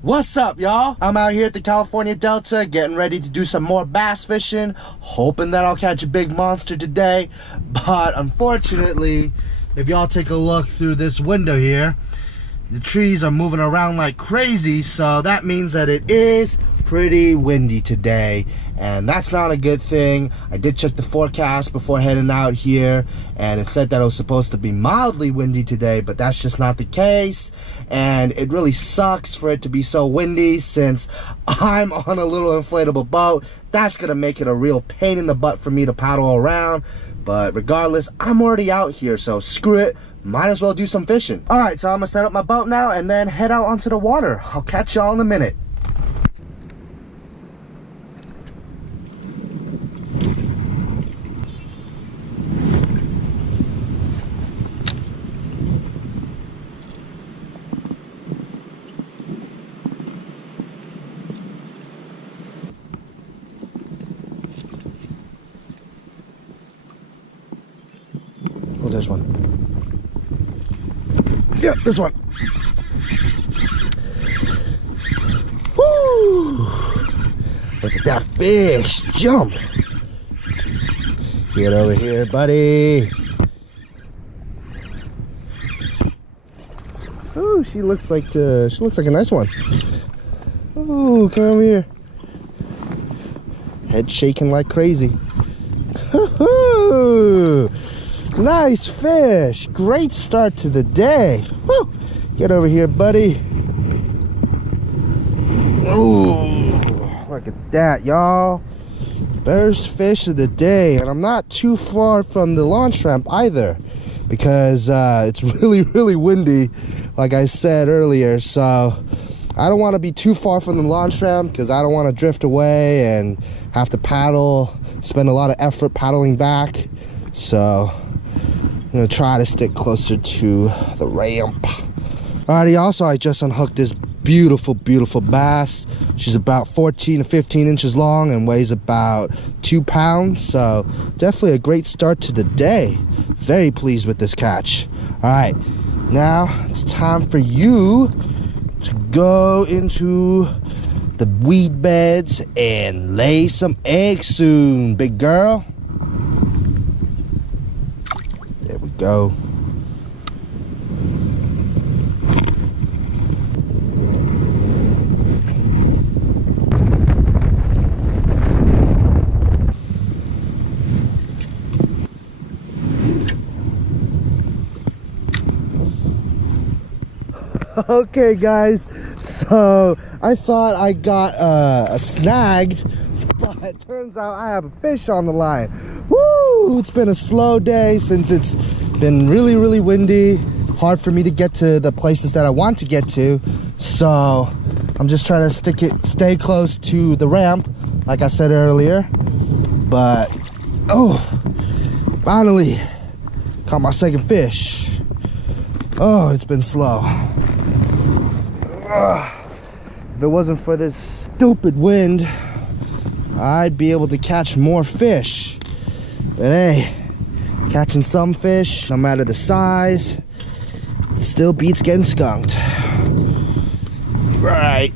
What's up, y'all? I'm out here at the California Delta getting ready to do some more bass fishing, hoping that I'll catch a big monster today. But unfortunately, if y'all take a look through this window here, the trees are moving around like crazy, so that means that it is pretty windy today, and that's not a good thing. I did check the forecast before heading out here, and it said that it was supposed to be mildly windy today, but that's just not the case. And it really sucks for it to be so windy since I'm on a little inflatable boat. That's gonna make it a real pain in the butt for me to paddle around. But regardless, I'm already out here, so screw it. Might as well do some fishing. All right, so I'm gonna set up my boat now and then head out onto the water. I'll catch y'all in a minute. Oh, there's one. Yeah, this one. Woo! Look at that fish jump. Get over here, buddy. Oh, she looks like a nice one. Oh, come over here. Head shaking like crazy. Nice fish. Great start to the day. Woo. Get over here, buddy. Ooh, look at that, y'all. First fish of the day, and I'm not too far from the launch ramp either, because it's really windy, like I said earlier. So I don't want to be too far from the launch ramp because I don't want to drift away and have to paddle, spend a lot of effort paddling back. So I'm gonna try to stick closer to the ramp. Alrighty, also I just unhooked this beautiful bass. She's about 14 to 15 inches long and weighs about 2 pounds. So definitely a great start to the day. Very pleased with this catch. Alright, now it's time for you to go into the weed beds and lay some eggs soon, big girl. There we go. Okay guys, so I thought I got snagged, but it turns out I have a fish on the line. Woo! It's been a slow day since it's been really windy. Hard for me to get to the places that I want to get to. So I'm just trying to stay close to the ramp, like I said earlier. But oh, finally caught my second fish. Oh, it's been slow. If it wasn't for this stupid wind, I'd be able to catch more fish. But hey, catching some fish, no matter the size, it still beats getting skunked. Right.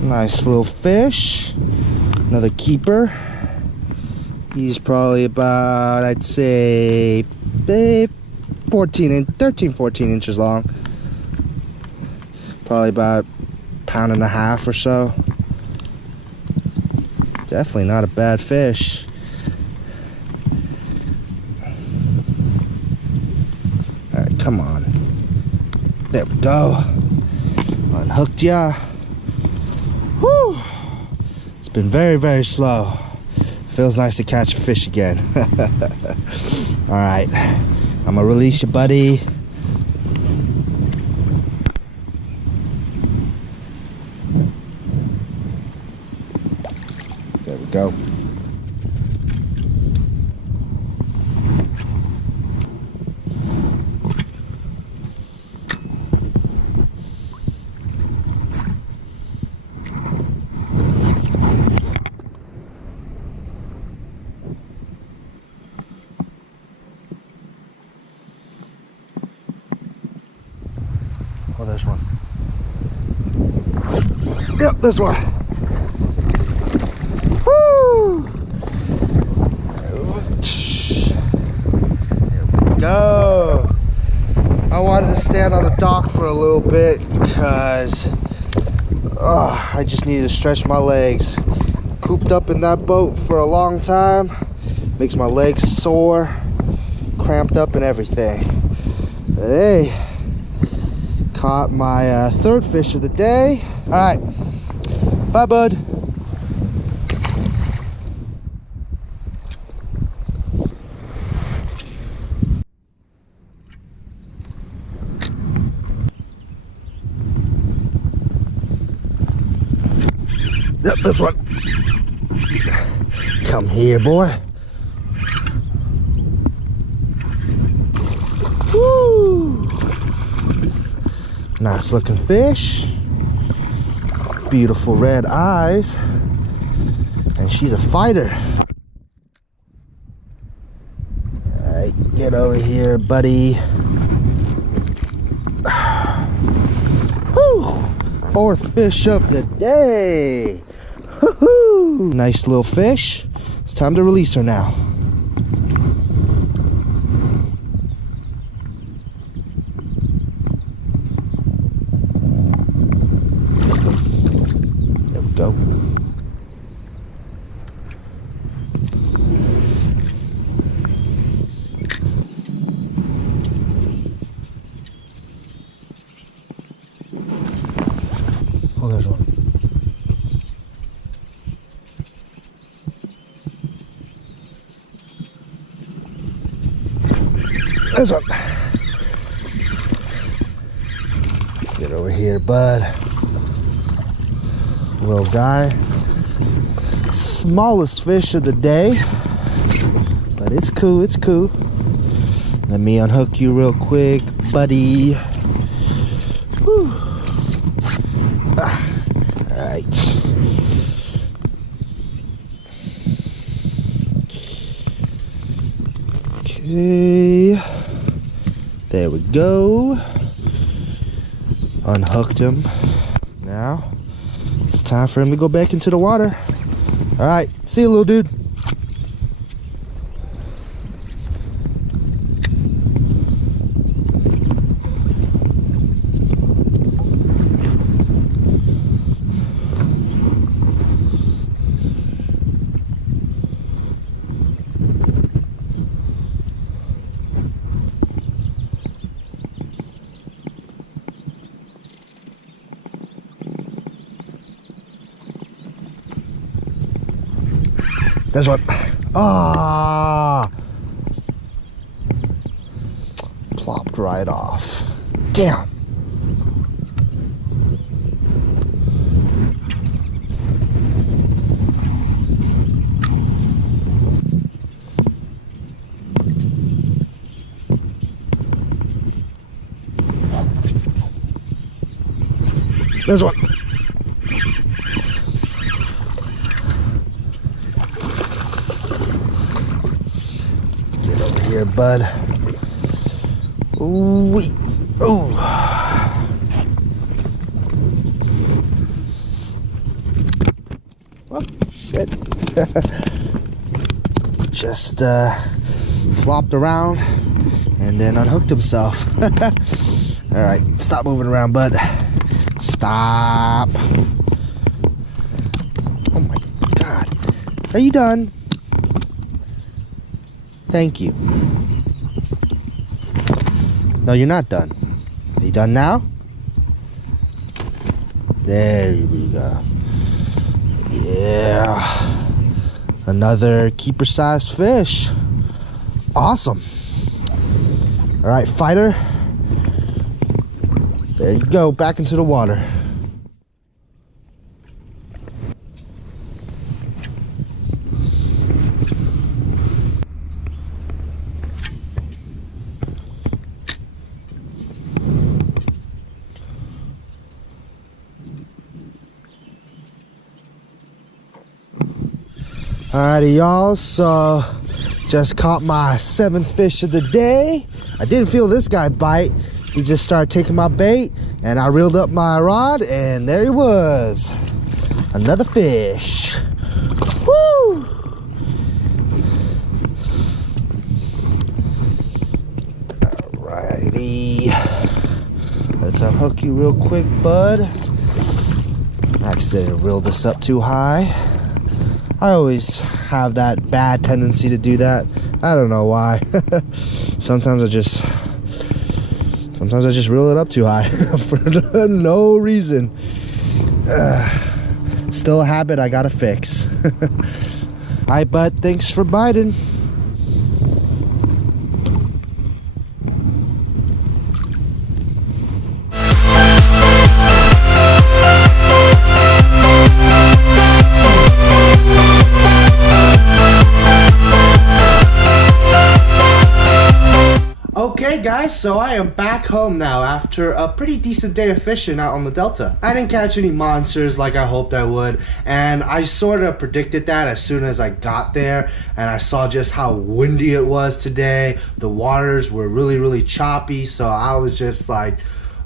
Nice little fish. Another keeper. He's probably about, I'd say, 13, 14 inches long. Probably about 1.5 pounds or so. Definitely not a bad fish. All right, come on. There we go. Unhooked ya. Whew. It's been very slow. Feels nice to catch a fish again. All right. I'm gonna release you, buddy. There we go. Oh, there's one. Yep, there's one. Woo! There we go. I wanted to stand on the dock for a little bit because I just needed to stretch my legs. Cooped up in that boat for a long time. Makes my legs sore, cramped up and everything. But hey, caught my third fish of the day. All right, bye bud. Yep, this one. Come here, boy. Woo! Nice looking fish. Beautiful red eyes. And she's a fighter. All right, get over here, buddy. Woo! Fourth fish of the day. Woohoo! Nice little fish. It's time to release her now. There we go. Oh, there's one. There's one. Get over here, bud. Little guy. Smallest fish of the day. But it's cool, it's cool. Let me unhook you real quick, buddy. Whew. All right. Okay. There we go. Unhooked him. Now it's time for him to go back into the water. All right, see you, little dude. There's one. Ah! Plopped right off. Damn. There's one. Here, bud. Ooh, ooh. Oh, shit. Just flopped around and then unhooked himself. All right, stop moving around, bud. Stop. Oh my God. Are you done? Thank you. No, you're not done. Are you done now? There we go. Yeah. Another keeper-sized fish. Awesome. All right, fighter. There you go, back into the water. Alrighty, y'all, so just caught my 7th fish of the day. I didn't feel this guy bite. he just started taking my bait, and I reeled up my rod, and there he was. Another fish. Woo! Alrighty. Let's unhook you real quick, bud. I accidentally reeled this up too high. I always have that bad tendency to do that. I don't know why. Sometimes I just reel it up too high for no reason. Still a habit I gotta fix. Alright, bud, thanks for biting. Okay guys, so I am back home now after a pretty decent day of fishing out on the Delta. I didn't catch any monsters like I hoped I would, and I sort of predicted that as soon as I got there, and I saw just how windy it was today. The waters were really choppy, so I was just like,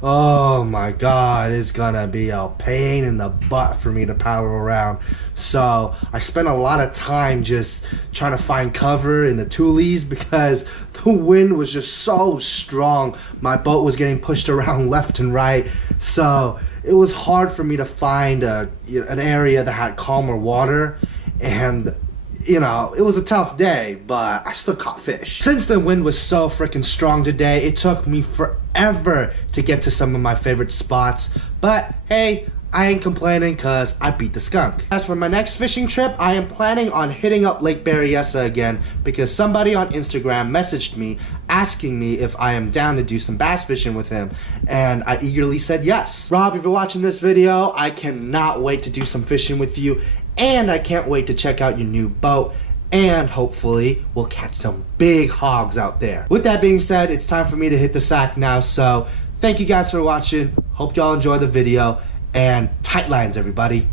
oh my god, it's gonna be a pain in the butt for me to paddle around. So I spent a lot of time just trying to find cover in the tules because the wind was just so strong. My boat was getting pushed around left and right, so it was hard for me to find an area that had calmer water. And you know, it was a tough day, but I still caught fish. Since the wind was so freaking strong today, it took me forever to get to some of my favorite spots. But hey, I ain't complaining because I beat the skunk. As for my next fishing trip, I am planning on hitting up Lake Berryessa again because somebody on Instagram messaged me asking me if I am down to do some bass fishing with him, and I eagerly said yes. Rob, if you're watching this video, I cannot wait to do some fishing with you. And I can't wait to check out your new boat, and hopefully we'll catch some big hogs out there. With that being said, it's time for me to hit the sack now, so thank you guys for watching. Hope y'all enjoy the video, and tight lines everybody.